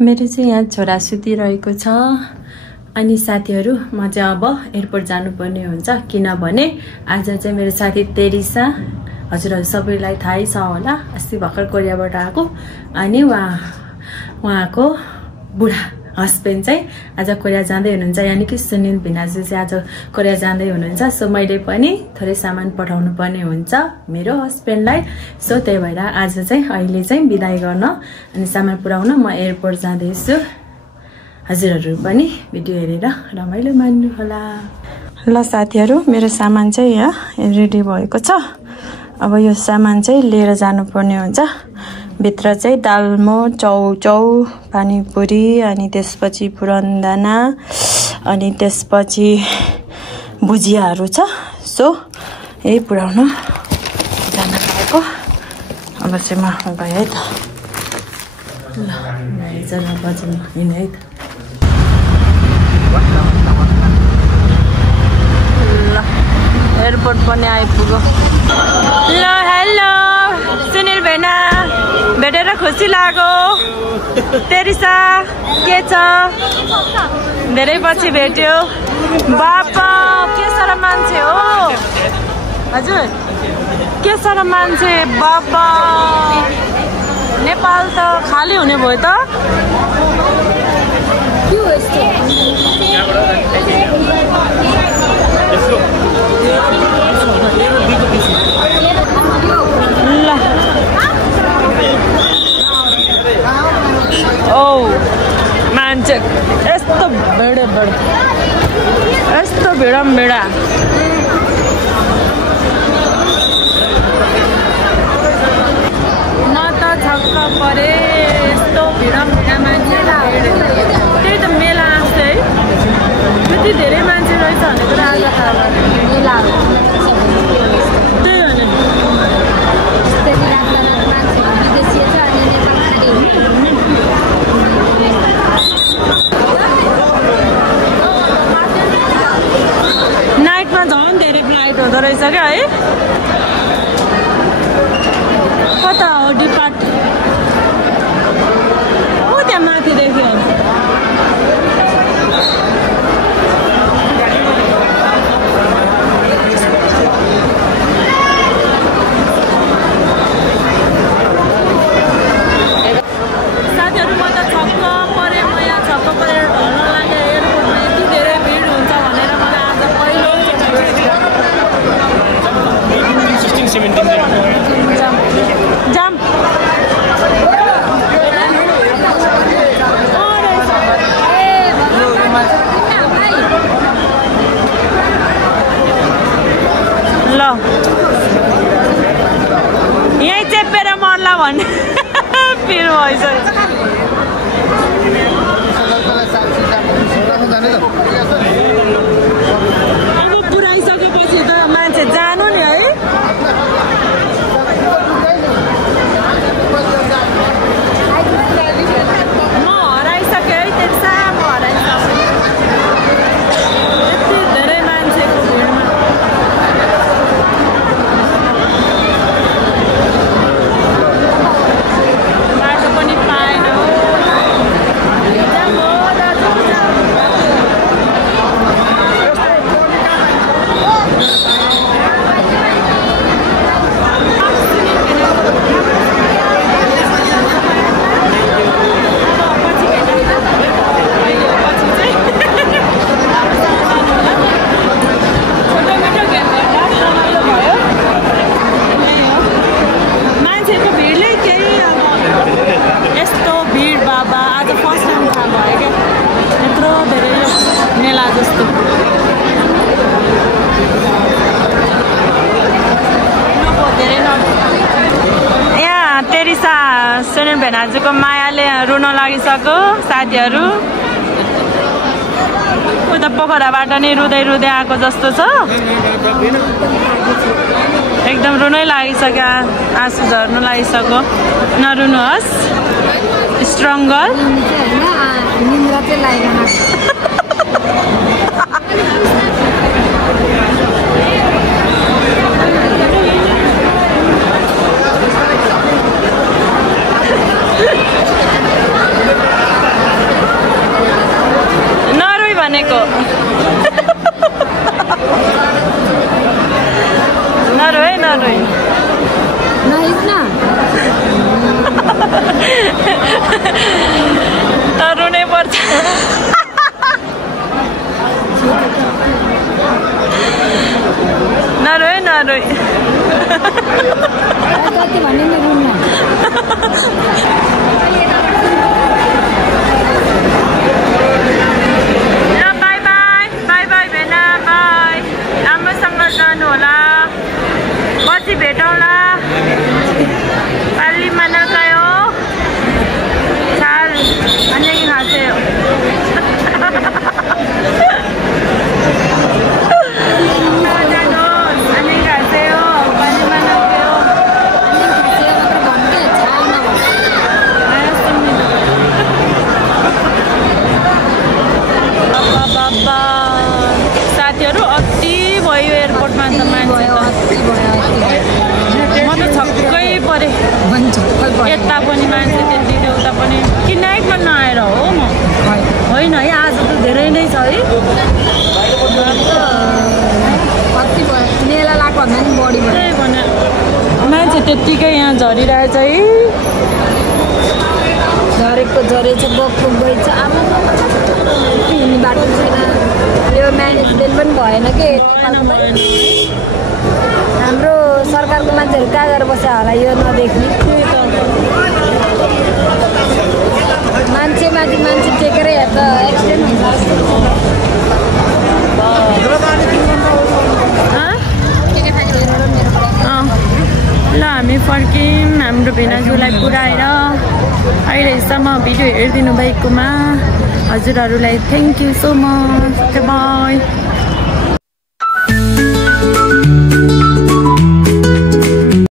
मेरो चाहिँ यहाँ छोरा सुतिरहेको छ अनि साथीहरु म चाहिँ अब एयरपोर्ट जानुपर्ने हुन्छ किनभने आज चाहिँ मेरो साथी तेरिसा हजुरहरु सबैलाई थाहै छ होला अस्ति भर्खर कोरियाबाट आको अनि उहाँको बुढा हस्बेन्ड चाहिँ आज कोरिया जाँदै हुनुहुन्छ यानी कि सुनिल भिनाजु चाहिँ आज कोरिया जाँदै हुनुहुन्छ सो मैले पनि थोरै सामान पठाउनु पर्ने हुन्छ मेरो हस्बेन्डलाई सो त्यही भएर आज चाहिँ अहिले चाहिँ बिदाई गर्न अनि सामान पुर्याउन म एयरपोर्ट जाँदै छु हजुरहरु पनि भिडियो हेरेर रमाइलो मान्नु होला ल साथीहरु मेरो सामान चाहिँ यहाँ रेडी भएको छ अब यो सामान चाहिँ लिएर जानु पर्ने हुन्छ भित्र चाहिँ दालमो चौचौ पानीपुरी अनि त्यसपछि पुरनदाना अनि त्यसपछि भुजियाहरू छ सो यही पुर्याउन जान लागेको अब चाहिँ म गए है त ल जरा बजारमा हिँड्ने है त ल एयरपोर्ट पनि आइपुग्यो ल हेलो सुनिल भेना भेटेर खुसी लाग्यो तेरिसा के छ धेरै पछि भेट्यो बाबा के सारा मान्छे हो हजुर के सारा मान्छे बाबा नेपाल त खाली हुने भयो त के हो यस्तो ल ओ मान्छे यस्तो भिड यस्तो भिडा म त छक्क परे यस्तो भिडा मान्छे त्यही त मेला आउँछ है त्यति धेरै मान्छे रहेछ भने त आज मेला नाइटमा झन् धेरै फ्लाइट हुँदो रहेछ क्या है कता हो डिपार्ट हो त्यहाँ माथि देखिरहन्छ साथीहरु म त छक्क परे म यहाँ छक्क परेर ढल्न लाग्यो एयरपोर्टमा यति धेरै भिड हुन्छ भनेर मलाई आज पहिलो जाम ल यही चेपेर मर्ला भन्ने फिल भइसक्यो अब पुऱ्याइसकेपछि त मान्छे जानु नि है म हराइसकेँ है तेर्सा म हराइसकेँ यति धेरै मान्छेको भिडमा बाटो पनि पाएन सुनिल भेनाजुको मायाले रुन लागिसक्यो साथीहरु उता पोखराबाट नि रुँदै आएको जस्तो छ एकदम रुनै लागिसक्यो आँसु झर्न लागिसक्यो नरुनुहोस् स्ट्रङ गर्ल निन्द्रा चाहिँ लागेन नरोए नरोए रुनै पर्छ नरोए नरोए भेटौँला पाली mana kayo? Chal, anjing hasil. साथीहरु अति भयो एयरपोर्टमा त मान्छे म त छक्कै परे यता पनि मान्छे त्यति उता पनि कि नाइटमा नआएर हो म होइन है आज त धेरै नै छ है कति भयो मेला लाग्यो भन्दा नि बढी भयो त्यही भने मान्छे त्यतिकै यहाँ झरिरहेछ है झरेको झरेछ बक्नु गएछ आमा हिँड्ने बाटो छैन यो म्यानेजमेन्ट पनि भएन के हाम्रो सरकारको मान्छेहरू कहाँ गएर बस्छ होला यो नदेख्ने मान्छे माथि मान्छे टेकेर यहाँ त एक्सिडेन्ट ल हामी फर्क्यौँ हाम्रो भिनाजुलाई पुऱ्याएर अहिलेसम्म भिडियो हेरिदिनु भएकोमा हजुरहरूलाई thank you so much by.